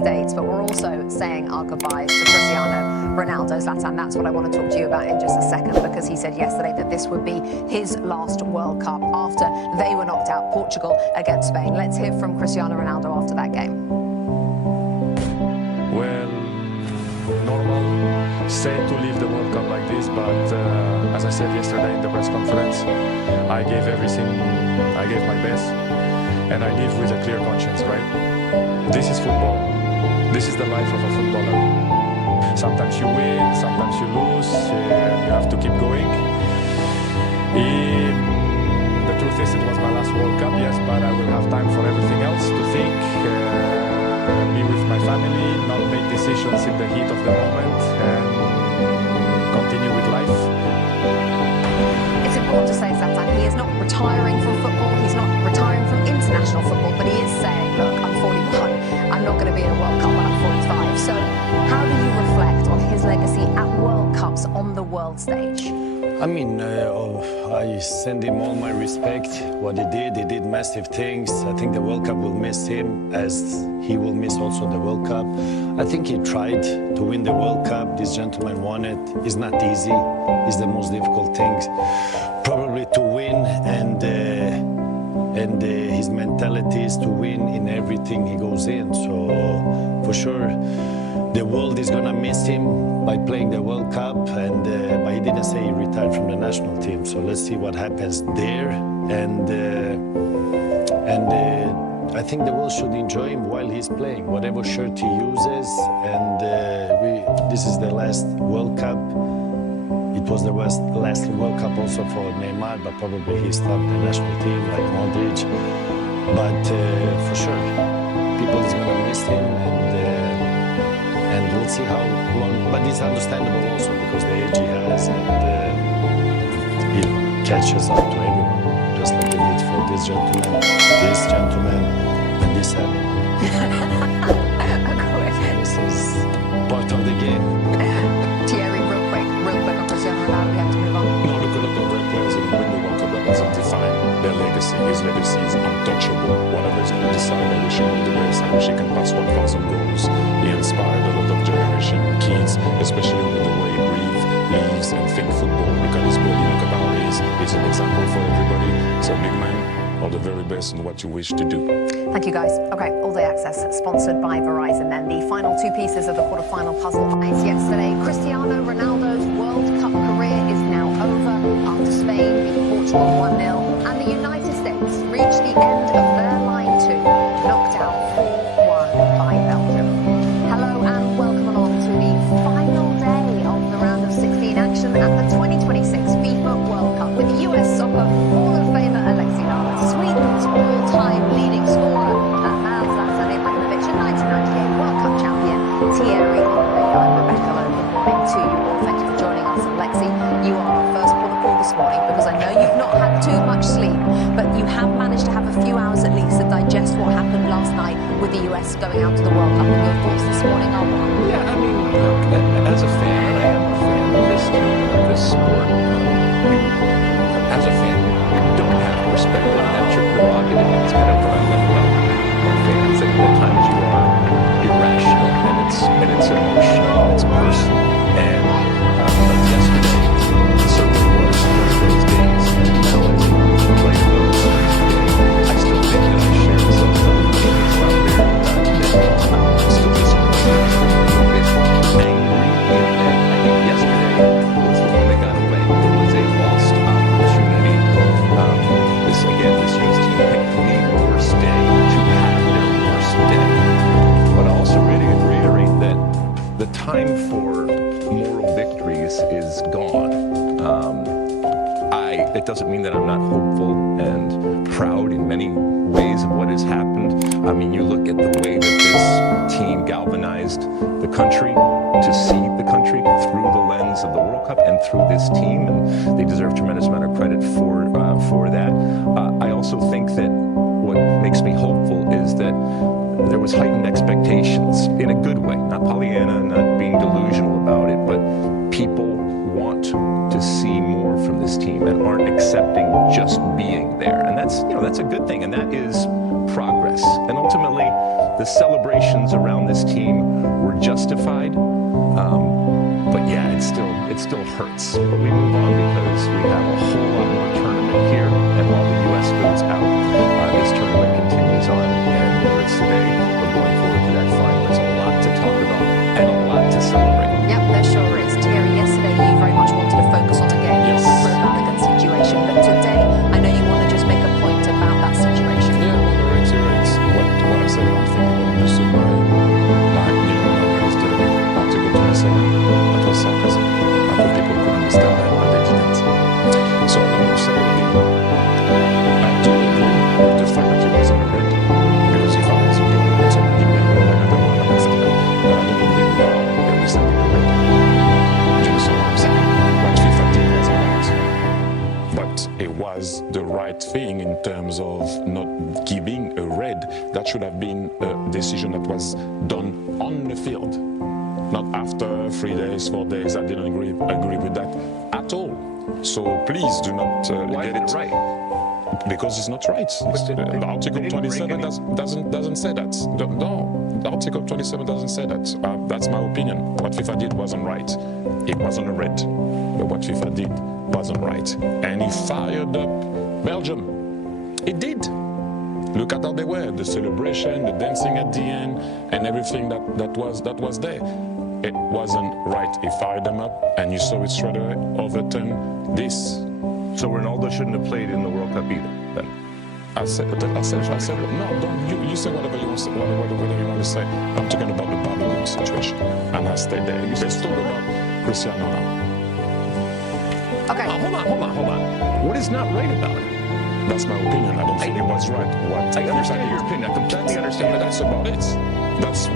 dates, but we're also saying our goodbyes to Cristiano Ronaldo. Zlatan, that's what I want to talk to you about in just a second, because he said yesterday that this would be his last World Cup after they were knocked out, Portugal against Spain. Let's hear from Cristiano Ronaldo after that game. Well, normal, sad to leave the World Cup like this, but as I said yesterday in the press conference, I gave everything, I gave my best, and I live with a clear conscience, right? This is football. This is the life of a footballer. Sometimes you win, sometimes you lose, you have to keep going. The truth is, it was my last World Cup, yes, but I will have time for everything else to think, be with my family, not make decisions in the heat of the moment, and continue with life. It's important to say, Zlatan, he is not retiring from football, he's not retiring from international football, but he is saying, look, I'm 41, I'm not going to be in a World Cup when I'm 45. So how do you reflect on his legacy at World Cups on the world stage? I mean, I send him all my respect. What he did massive things. I think the World Cup will miss him, as he will miss also the World Cup. I think he tried to win the World Cup. This gentleman won it. It's not easy. It's the most difficult thing probably to win, and his mentality is to win in everything he goes in. So for sure, the world is gonna miss him by playing the World Cup, and but he didn't say he retired from the national team. So let's see what happens there, and I think the world should enjoy him while he's playing, whatever shirt he uses. And this is the last World Cup. It was the last World Cup also for Neymar, but probably he stopped the national team like Modric. But for sure, people is gonna miss him, and we'll see how long. But it's understandable also because the age he has, and he catches up to everyone, just like he did for this gentleman, and this animal. This is part of the game. Thierry, real quick on Cristiano Ronaldo, we have to move on. No, look at the great players who win the World Cup represent define their legacy. His legacy is untouchable. Whatever he's going to decide, I wish him all the best. I wish he can pass 1,000 goals. He inspired a lot of generation kids, especially with the way he breathes, lives, and think football. Look at his body, look at how he is. He's an example for everybody. So, big man, all the very best in what you wish to do. Thank you, guys. Okay, All Day Access, sponsored by Verizon. Then the final two pieces of the quarter-final puzzle. Yesterday, Cristiano Ronaldo's World Cup career is now over after Spain beat Portugal 1-0, and the United States reached the end of their line 2, knocked out 4-1 by Belgium. Hello and welcome along to the final day of the round of 16 action at the 2026 FIFA World Cup, with the US Soccer Hall of Famer Alexi Lalas, Sweden's all-time leading scorer, that man Zlatan Ibrahimovic, and 1998 World Cup champion Thierry Henry. I'm Rebecca Lowe. Good morning to you all. Thank you for joining us. And Lexi, you are our first port of call this morning, because I know you've not had too much sleep, but you have managed to have a few hours at least to digest what happened last night with the US going out to the World Cup. And your thoughts this morning are what? Yeah, I mean, look, as a fan, and I am a fan of this team, of this sport, as a fan, you don't have to respect it. That's your prerogative. It's kind of what I love about fans. That at times you are irrational, and it's emotional, and it's personal. And yesterday certainly was one of those days. Now, as a player of those days, I still think that I share some of the feelings out there. I'm still disappointed, still a little bit angry, and I think yesterday was the one that got away. It was a lost opportunity. This U.S. team picked the worst day to have their worst day. But I also really reiterate that the time for moral victories is gone. It doesn't mean that I'm not hopeful and proud in many ways of what has happened. I mean, you look at the way that this team galvanized the country to see the country through the lens of the World Cup and through this team, and they deserve a tremendous amount of credit for that. I also think that what makes me hopeful is that there was heightened expectations in a good way, not Pollyanna, not being delusional about it, but people want to see more from this team and aren't accepting just being there. And that's a good thing, and that is progress. And ultimately, the celebrations around this team were justified. But yeah, it still hurts. But we move on because we have a whole lot more tournament here. And while the U.S. goes out, this tournament continues on. And whether it's today or going forward to that final, there's a lot to talk about and a lot to celebrate. Yep, there sure is. Thierry, yesterday you very much wanted to focus on the game, Yes. the Balogun situation. But today, I know you want to just make a point about that situation. Yeah, well, the rates, you're right. What I said, I don't think people understood my raised Article 27. That was sarcasm. I thought people could understand that, but they didn't. So I'm going to say it again. I do agree with the fact that he was on a red. Because if I was a player and someone gave me a red, like I don't want to accept that. But I don't agree with the reason with the red. Do you understand what I'm saying? What FIFA did was right. But it was the right thing in terms of not giving a red. That should have been a decision that was done on the field, not after 3 days, 4 days. I didn't agree with that at all. So please do not Why get is it it right? because it's not right. Article 27 doesn't say that. No, Article 27 doesn't say that. That's my opinion. What FIFA did wasn't right. It wasn't a red, but what FIFA did wasn't right. And he fired up Belgium. It did. Look at how they were, the celebration, the dancing at the end, and everything that was there. It wasn't right. He fired them up, and you saw it straight away overturn this. So Ronaldo shouldn't have played in the World Cup either, then? I said, no, don't, you say whatever you want to say, whatever you want to say. I'm talking about the Balogun situation, and I stayed there. Let's talk about Cristiano now. Okay. Hold on. What is not right about it? That's my opinion. I don't think it was right. What I understand your opinion. I completely understand. But that's about it. That's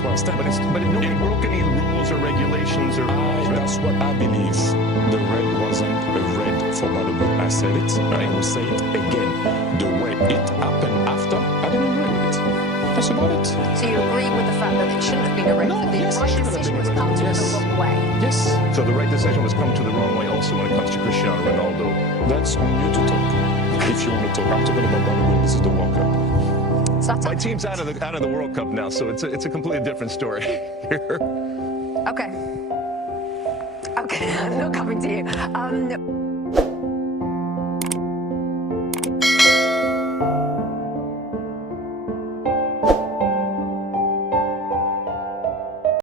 what I stand. But nobody broke any rules or regulations or. That's what I believe. The red wasn't a red for Balogun. I said it, and I will say it again. The way it happened after, I didn't agree with it. That's about it. So you agree with the fact that it shouldn't have been a red, No, that the yes, it right shouldn't have decision been was a come red. to Yes. the wrong way? Yes. So the right decision was come to the wrong way also when it comes to Cristiano Ronaldo. That's on you to talk. If you want to talk, I'm talking about Balogun. This is the World Cup. So that's My team's out of the World Cup now, so it's a completely different story here. Okay. Okay, I'm not coming to you.